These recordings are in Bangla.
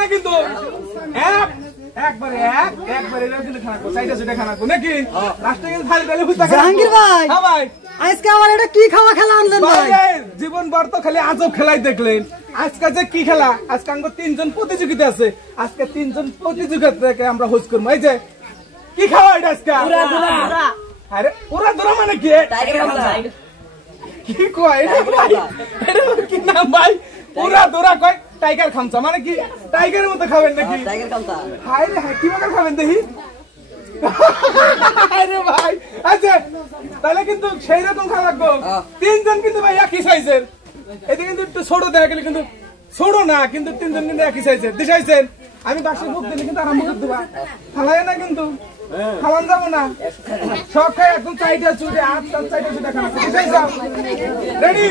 না কিন্তু একবারে কিন্তু খানা করো সাইডে সাইডে খানা করো নাকি লাস্টে কিন্তু খালি খালি বুঝতে জাহাঙ্গীর ভাই হ্যাঁ ভাই আজকে আবার এটা কি খাওয়া খেলা আনলেন ভাই জীবন ভর তো খালি আজব খেলাই দেখলেন আজকে যে কি খেলা আজকে আমাদের 3 জন প্রতিযোগিতা আছে আজকে 3 জন প্রতিযোগিতাকে আমরা হোস্ট করব এই যে কি খাওয়া এটা আজকে পুরা পুরা আরে পুরা ধরা মানে কি কি কয় এটা কি নাম ভাই পুরা ধরা কয় টাইগার খামচা মানে কি টাইগারের মতো খাবেন নাকি টাইগার খামচা হাই রে হাই কি বাগার খাবেন দেখি আরে ভাই আচ্ছা তাহলে কিন্তু সেই রকম খাওয়া লাগবে 3 জন কিন্তু ভাই একই সাইজের এদিকে কিন্তু একটু ছোট দেখা গেলে কিন্তু ছোট না কিন্তু 3 জন কিন্তু একই সাইজের দিশাইছেন আমি বাসে মুখ দিলে কিন্তু আরাম করে দেবা খালায় না কিন্তু খাওয়ান যাবো না সব খাই একদম চাইটা চুটে চাইটা চুটে খানা দিশাইছাও রেডি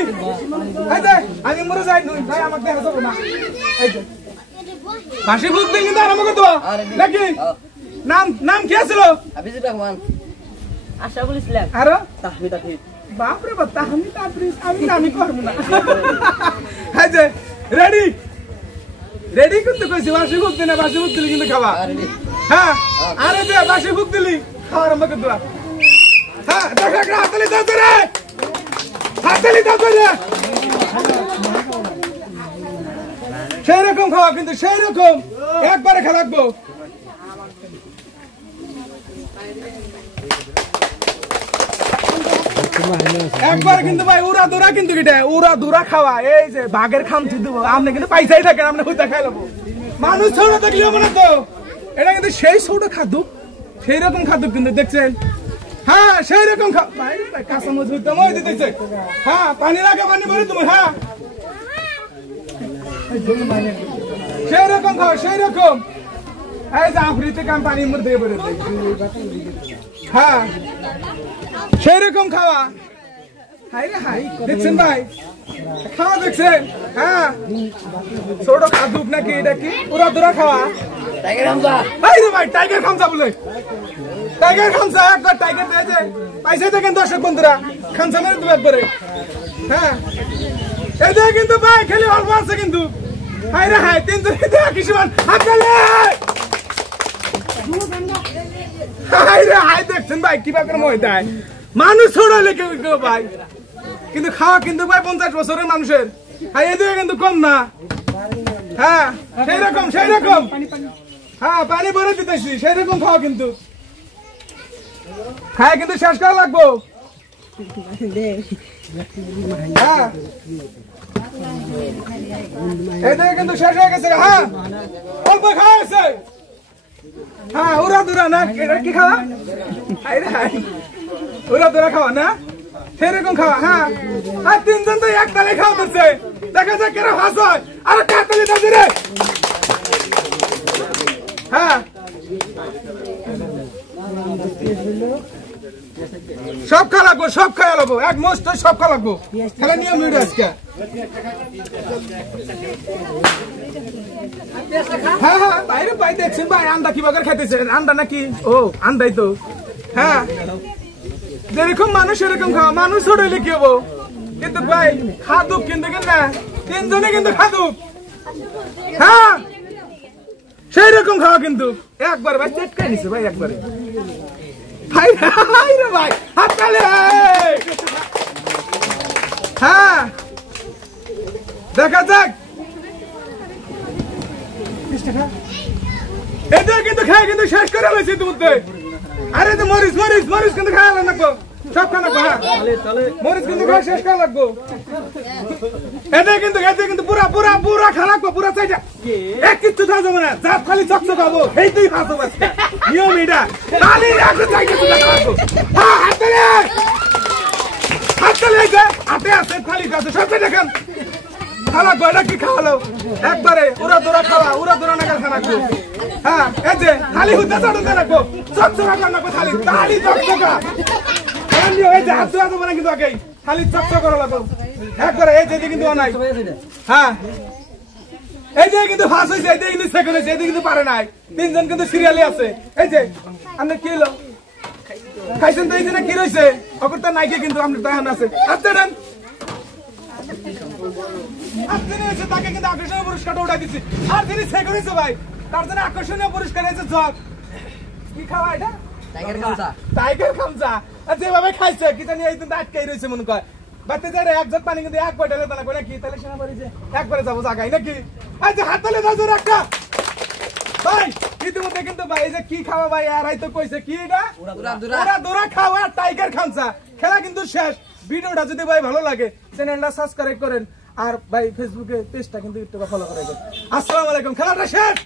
এই যে আমি মরে যাই নই ভাই আমাকে দেখা যাবো না এই যে বাসে মুখ দিলে কিন্তু আরাম করে দেবা নাকি নাম কি আছিল হাফিজুর রহমান আশরাফুল ইসলাম আর তাহমিদ আফিদ বাপ রে বাপ তাহমিদ আফিদ আমি করব না এই যে রেডি রেডি করতে কইছি বাসি ভুক দিনা বাসি ভুক দিলি কিন্তু খাবা হ্যাঁ আরে দে বাসি ভুক দিলি খাওয়ার আমাকে দোয়া হ্যাঁ দেখা গা হাতলি দাও রে হাতলি দাও রে সেই রকম খাওয়া কিন্তু সেই রকম একবারে খেলাবো একবার কিন্তু ভাই উড়া দৌড়া কিন্তু উড়া দৌড়া খাওয়া এই যে বাঘের খামচি দেবো আপনি কিন্তু পয়সাই থাকেন আপনি হইতা খাই লবো মানুষ ছোট দেখলে হবে না তো এটা কিন্তু সেই ছোট খাদ্য সেই রকম খাদ্য কিন্তু দেখছেন হ্যাঁ সেই রকম কাঁচা মজুর দাম দিতেছে হ্যাঁ পানি লাগে পানি ভরে তুমি হ্যাঁ সেই রকম খাও সেই রকম এই যে আফ্রিতে কাম পানির মধ্যে ভরে হ্যাঁ সেই রকম খাওয়া হাই রে হাই দেখছেন ভাই খাওয়া দেখছেন হ্যাঁ ছোট খাদুক নাকি এটা কি পুরা দূরা খাওয়া টাইগার খামচা ভাই রে ভাই টাইগার খামচা বলে টাইগার খামচা একবার টাইগার দিয়েছে পয়সা দেখেন দর্শক বন্ধুরা খামচা মেরে দেবে একবারে হ্যাঁ এটা কিন্তু ভাই খেলে অল্প আছে কিন্তু হাই রে হাই 3 জন কিছু হাত গেলে হাই রে হাই দেখছেন ভাই কি বাকের মই দেয় মানুষ ছড়ালে কেউ কেউ ভাই কিন্তু খাওয়া কিন্তু ভাই 50 বছরের মানুষের হ্যাঁ এদিকে কিন্তু কম না হ্যাঁ সেই রকম হ্যাঁ পানি ভরে দিতেছি সেই রকম খাওয়া কিন্তু হ্যাঁ কিন্তু শেষ করা লাগবো হ্যাঁ এদিকে কিন্তু শেষ হয়ে গেছে হ্যাঁ অল্প খাওয়া আছে হ্যাঁ উড়া দুরা না এটা কি খাওয়া ওরা তোরা খাওয়া না সেরকম খাওয়া হ্যাঁ আর 3 জন তো এক তালে খাওয়া দিচ্ছে দেখা যাক কেন হাস হয় আর কাতালি দাও রে হ্যাঁ সব খা লাগবো সব খাওয়া লাগবো এক মস্ত সব খা লাগবো খেলা নিয়ম নিয়ে আজকে হ্যাঁ হ্যাঁ বাইরে পাই দেখছেন ভাই আন্ডা কি বাগার খাইতেছে আন্ডা নাকি ও আন্ডাই তো হ্যাঁ যেরকম মানুষ এরকম খাওয়া মানুষ ছোট হইলে কি হবো কিন্তু ভাই খাদুক কিন্তু না 3 জনে কিন্তু খাদুক হ্যাঁ সেই রকম খাওয়া কিন্তু একবার ভাই চেটকাই নিছে ভাই একবারে হাই হাই রে ভাই হাত তালে হ্যাঁ দেখা যাক এটা কিন্তু খায় কিন্তু শেষ করে হয়েছে তুমি আরে তো মরিস কিন্তু খাওয়া লাগবো সব খানা মরিচ কিন্তু খাওয়া শেষ করা লাগবো এটা কিন্তু পুরা খানা পুরা চাইটা এক কিছু থাকবে না যা খালি চকচক খাবো এই তুই খাবো নিয়ম এটা খালি রাখো চাইটা খাবো হ্যাঁ হাতে আছে খালি আছে সব দেখেন খানা গয়টা কি খাওয়ালো একবারে উড়া দোরা খাওয়া উড়া দোরা নাগাল খানা হ্যাঁ এই যে খালি হুদা চড়তে রাখবো চকচকা কর না খালি খালি চকচকা এই যে হাত ধোয়া দেবো না কিন্তু আগেই খালি চকচক করা লাগবো একবারে এই যে কিন্তু নাই হ্যাঁ এই যে কিন্তু ফার্স্ট হয়েছে এই যে কিন্তু সেকেন্ড হয়েছে এই কিন্তু পারে নাই 3 জন কিন্তু সিরিয়ালে আছে এই যে আপনি কি হলো খাইছেন তো এই যে কি রয়েছে অকরটা নাইকে কিন্তু আপনি তাহান আছে আচ্ছা দেন শাস্তি নিয়েছে তাকে কিন্তু আকর্ষণীয় পুরস্কারটা উঠাই দিচ্ছি। আর যিনি সেকেন্ড হয়েছে ভাই তার জন্য আকর্ষণীয় পুরস্কার হয়েছে জগ। কি খাওয়া এটা? টাইগার খামসা। টাইগার খামসা। আর যেভাবে খাইছে কি জানি এই দিন আটকাই রয়েছে মনে কয়। বাড়তে যাই এক জগ পানি কিন্তু এক বইটা লেতা না করে কি তাহলে সেনাবাড়ি যে একবারে যাবো জায়গায় নাকি? আচ্ছা হাত তালে দাও জোরে একটা। ভাই ইতিমধ্যে কিন্তু ভাই এই যে কি খাওয়া ভাই আর হয়তো কইছে কি এটা? ওরা দোরা খাওয়া টাইগার খামসা। খেলা কিন্তু শেষ। ভিডিওটা যদি ভাই ভালো লাগে চ্যানেলটা সাবস্ক্রাইব করেন আর ভাই ফেসবুকে পেজটা কিন্তু একটু ফলো করে দেন। আসসালামু আলাইকুম। খেলাটা শেষ।